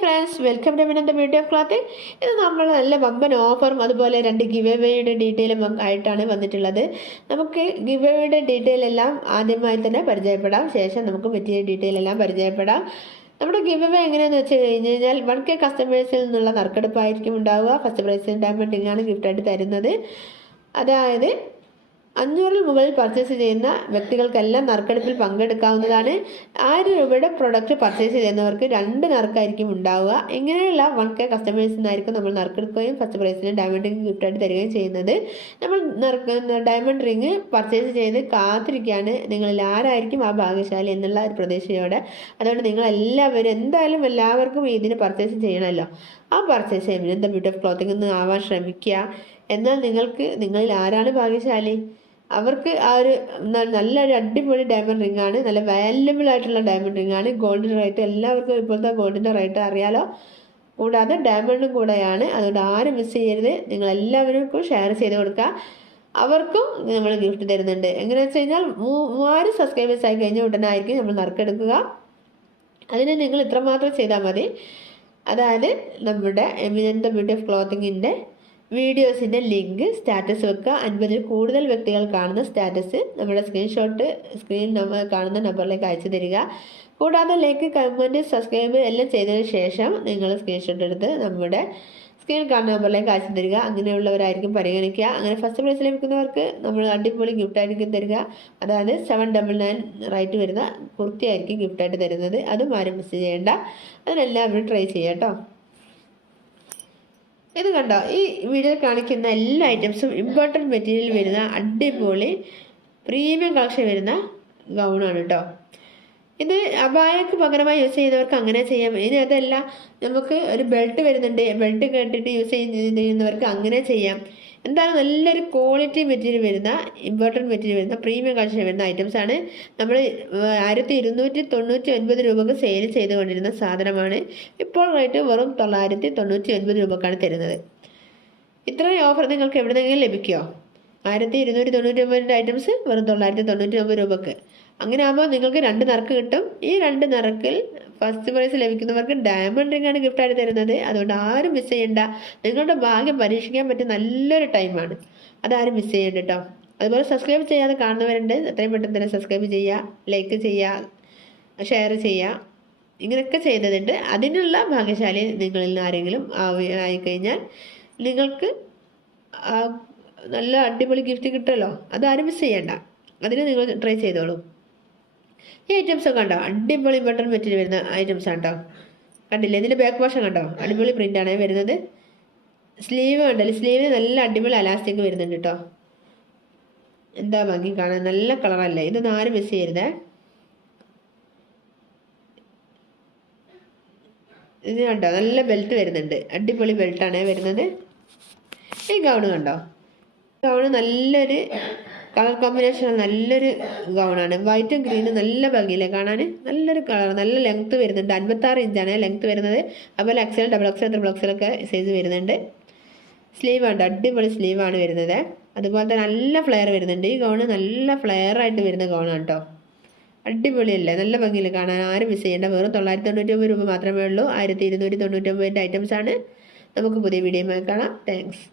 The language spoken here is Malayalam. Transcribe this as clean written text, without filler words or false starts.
Friends, welcome to Minantha beauty of clothing. ഇത് നമ്മൾ നല്ല വമ്പൻ ഓഫറും അതുപോലെ 2 ഗിവ് അവേയുടെ ഡീറ്റെയിലും ആയിട്ടാണ് വന്നിട്ടുള്ളത്. നമുക്ക് ഗിവ് അവേയുടെ ഡീറ്റെയിൽ എല്ലാം ആദ്യമായി തന്നെ പരിചയപ്പെടാം, ശേഷം നമുക്ക് മെറ്റീരിയൽ ഡീറ്റെയിൽ എല്ലാം പരിചയപ്പെടാം. നമ്മുടെ ഗിവ് അവേ എങ്ങനെയാണെന്ന് വെച്ച് കഴിഞ്ഞാൽ 1K കസ്റ്റമേഴ്സിൽ നിന്നുള്ള നറുക്കെടുപ്പായിരിക്കും ഉണ്ടാവുക. ഫസ്റ്റ് പ്രൈസ് ഡയമണ്ട് റിംഗാണ് ഗിഫ്റ്റായിട്ട് തരുന്നത്. അതായത് 500 മുകളിൽ പർച്ചേസ് ചെയ്യുന്ന വ്യക്തികൾക്കെല്ലാം നറുക്കെടുപ്പിൽ പങ്കെടുക്കാവുന്നതാണ്. 1000 രൂപയുടെ പ്രൊഡക്റ്റ് പർച്ചേസ് ചെയ്യുന്നവർക്ക് 2 നറുക്കായിരിക്കും ഉണ്ടാവുക. ഇങ്ങനെയുള്ള 1K കസ്റ്റമേഴ്സിനായിരിക്കും നമ്മൾ നറുക്കെടുക്കുകയും ഫസ്റ്റ് പ്രൈസിന് ഡയമണ്ട് റിംഗ് ഗിഫ്റ്റായിട്ട് തരികയും ചെയ്യുന്നത്. നമ്മൾ ഡയമണ്ട് റിംഗ് പർച്ചേസ് ചെയ്ത് കാത്തിരിക്കുകയാണ് നിങ്ങളിൽ ആരായിരിക്കും ആ ഭാഗ്യശാലി എന്നുള്ള ഒരു പ്രതീക്ഷയോടെ. അതുകൊണ്ട് നിങ്ങൾ എല്ലാവരും എല്ലാവർക്കും ഇതിന് പർച്ചേസ് ചെയ്യണമല്ലോ. ആ പർച്ചേസ് ചെയ്യുമ്പോൾ എന്താ ബ്യൂട്ടി ഓഫ് ക്ലോത്തിങ് ഒന്ന് ആവാൻ ശ്രമിക്കുക. എന്നാൽ നിങ്ങളിൽ ആരാണ് ഭാഗ്യശാലി അവർക്ക് ആ ഒരു നല്ലൊരു അടിപൊളി ഡയമണ്ട് റിംഗ് ആണ്, നല്ല വാല്യബിൾ ആയിട്ടുള്ള ഡയമണ്ട് റിംഗ് ആണ്. ഗോൾഡിൻ്റെ റേറ്റ് എല്ലാവർക്കും ഇപ്പോഴത്തെ ഗോൾഡിൻ്റെ റേറ്റ് അറിയാലോ, കൂടാതെ ഡയമണ്ടും കൂടെയാണ്. അതുകൊണ്ട് ആരും മിസ് ചെയ്യരുത്. നിങ്ങളെല്ലാവർക്കും ഷെയർ ചെയ്ത് കൊടുക്കുക. അവർക്കും നമ്മൾ ഗിഫ്റ്റ് തരുന്നുണ്ട്. എങ്ങനെയാണെന്ന് വെച്ച് കഴിഞ്ഞാൽ 3000 സബ്സ്ക്രൈബേഴ്സ് ആയി കഴിഞ്ഞാൽ ഉടനായിരിക്കും നമ്മൾ നറുക്കെടുക്കുക. അതിന് നിങ്ങൾ ഇത്രമാത്രം ചെയ്താൽ മതി. അതായത് നമ്മുടെ എമിനന്ത ബ്യൂട്ടി ഓഫ് ക്ലോത്തിങ്ങിൻ്റെ വീഡിയോസിൻ്റെ ലിങ്ക് സ്റ്റാറ്റസ് വെക്കുക. 50-ൽ കൂടുതൽ വ്യക്തികൾ കാണുന്ന സ്റ്റാറ്റസ് നമ്മുടെ സ്ക്രീൻ കാണുന്ന നമ്പറിലേക്ക് അയച്ചു തരിക. കൂടാതെ ലൈക്ക്, കമൻറ്റ്, സബ്സ്ക്രൈബ് എല്ലാം ചെയ്തതിന് ശേഷം നിങ്ങൾ സ്ക്രീൻഷോട്ട് എടുത്ത് നമ്മുടെ സ്ക്രീൻ കാണുന്ന നമ്പറിലേക്ക് അയച്ചു തരിക. അങ്ങനെയുള്ളവരായിരിക്കും പരിഗണിക്കുക. അങ്ങനെ ഫസ്റ്റ് പ്രൈസ് ലഭിക്കുന്നവർക്ക് നമ്മൾ അടിപൊളി ഗിഫ്റ്റായിരിക്കും തരിക. അതായത് 799 റേറ്റ് വരുന്ന കുർത്തിയായിരിക്കും ഗിഫ്റ്റായിട്ട് തരുന്നത്. അതും ആരും മിസ് ചെയ്യേണ്ട. അതിനെല്ലാവരും ട്രൈ ചെയ്യാം കേട്ടോ. ഇത് കണ്ടോ, ഈ വീഡിയോയിൽ കാണിക്കുന്ന എല്ലാ ഐറ്റംസും ഇമ്പോർട്ടൻറ്റ് മെറ്റീരിയൽ വരുന്ന അടിപൊളി പ്രീമിയം കളക്ഷൻ വരുന്ന ഗൗണാണ് കേട്ടോ. ഇത് അബായക്ക് പകരമായി യൂസ് ചെയ്യുന്നവർക്ക് അങ്ങനെ ചെയ്യാം. ഇനി അതല്ല, നമുക്ക് ഒരു ബെൽറ്റ് വരുന്നുണ്ട്, ബെൽറ്റ് കേട്ടിട്ട് യൂസ് ചെയ്യുന്നവർക്ക് അങ്ങനെ ചെയ്യാം. എന്തായാലും നല്ലൊരു ക്വാളിറ്റി മെറ്റീരിയൽ വരുന്ന ഇമ്പോർട്ടൻറ്റ് മെറ്റീരിയൽ വരുന്ന പ്രീമിയം കളക്ഷൻ വരുന്ന ഐറ്റംസ് ആണ്. നമ്മൾ 1299 രൂപക്ക് സെയിൽ ചെയ്തുകൊണ്ടിരുന്ന സാധനമാണ്. ഇപ്പോൾ റേറ്റ് വെറും 999 രൂപക്കാണ് തരുന്നത്. ഇത്രയും ഓഫർ നിങ്ങൾക്ക് എവിടെന്നെങ്കിലും ലഭിക്കുമോ? 1299 ഐറ്റംസ് വെറും 999 രൂപക്ക്. അങ്ങനെ ആകുമ്പോൾ നിങ്ങൾക്ക് 2 നറുക്ക് കിട്ടും. ഈ 2 നറുക്കിൽ ഫസ്റ്റ് പ്രൈസ് ലഭിക്കുന്നവർക്ക് ഡയമണ്ട് റിംഗ് ആണ് ഗിഫ്റ്റായിട്ട് തരുന്നത്. അതുകൊണ്ട് ആരും മിസ് ചെയ്യണ്ട. നിങ്ങളുടെ ഭാഗ്യം പരീക്ഷിക്കാൻ പറ്റിയ നല്ലൊരു ടൈമാണ്. അതാരും മിസ് ചെയ്യണ്ട കേട്ടോ. അതുപോലെ സബ്സ്ക്രൈബ് ചെയ്യാതെ കാണുന്നവരുണ്ട്, എത്രയും പെട്ടെന്ന് തന്നെ സബ്സ്ക്രൈബ് ചെയ്യുക, ലൈക്ക് ചെയ്യുക, ഷെയർ ചെയ്യുക. ഇങ്ങനെയൊക്കെ ചെയ്യുന്നതുണ്ട്. അതിനുള്ള ഭാഗ്യശാലി നിങ്ങളിൽ നിന്ന് ആരെങ്കിലും ആയിക്കഴിഞ്ഞാൽ നിങ്ങൾക്ക് നല്ല അടിപൊളി ഗിഫ്റ്റ് കിട്ടുമല്ലോ. അതാരും മിസ് ചെയ്യണ്ട. അതിന് നിങ്ങൾ ട്രൈ ചെയ്തോളൂ. ഈ ഐറ്റംസ് കണ്ടോ, അടിപൊളി ബട്ടൺ മെറ്റീരിയൽ വരുന്ന ഐറ്റംസ് ആണ് കേട്ടോ. കണ്ടില്ലേ, ഇതിൻ്റെ ബാക്ക് പോർഷൻ കണ്ടോ, അടിപൊളി പ്രിൻ്റാണ് വരുന്നത്. സ്ലീവ് കണ്ടല്ലേ, സ്ലീവിന് നല്ല അടിപൊളി അലാസ്റ്റിക് വരുന്നുണ്ട് കേട്ടോ. എന്താ ഭംഗി കാണാൻ, നല്ല കളറല്ലേ. ഇതൊന്നും ആരും മിസ് ചെയ്യരുതേ. ഇത് കണ്ടോ, നല്ല ബെൽറ്റ് വരുന്നുണ്ട്, അടിപൊളി ബെൽറ്റാണ് വരുന്നത്. ഈ ഗൗണ് കണ്ടോ, ഗൗണ് നല്ലൊരു കളർ കോമ്പിനേഷൻ, നല്ലൊരു ഗൗണാണ്. വൈറ്റും ഗ്രീനും നല്ല ഭംഗിയില്ലേ കാണാൻ. നല്ലൊരു കളർ, നല്ല ലെങ്ത്ത് വരുന്നുണ്ട്. 56 ഇഞ്ചാണ് ലെങ്ത്ത് വരുന്നത്. അതുപോലെ XL, XXL, XXL ഒക്കെ സൈസ് വരുന്നുണ്ട്. സ്ലീവ് ഉണ്ട്, അടിപൊളി സ്ലീവാണ് വരുന്നത്. അതുപോലെ തന്നെ നല്ല ഫ്ലെയർ വരുന്നുണ്ട്. ഈ ഗൗണ് നല്ല ഫ്ലെയർ ആയിട്ട് വരുന്ന ഗൗണാണ് കേട്ടോ. അടിപൊളിയല്ലേ, നല്ല ഭംഗിയില്ലേ കാണാൻ. ആരും മിസ് ചെയ്യേണ്ട. വെറും 999 രൂപ മാത്രമേ ഉള്ളൂ. 1299 ഐറ്റംസ് ആണ്. നമുക്ക് പുതിയ വീഡിയോയുമായി കാണാം. താങ്ക്സ്.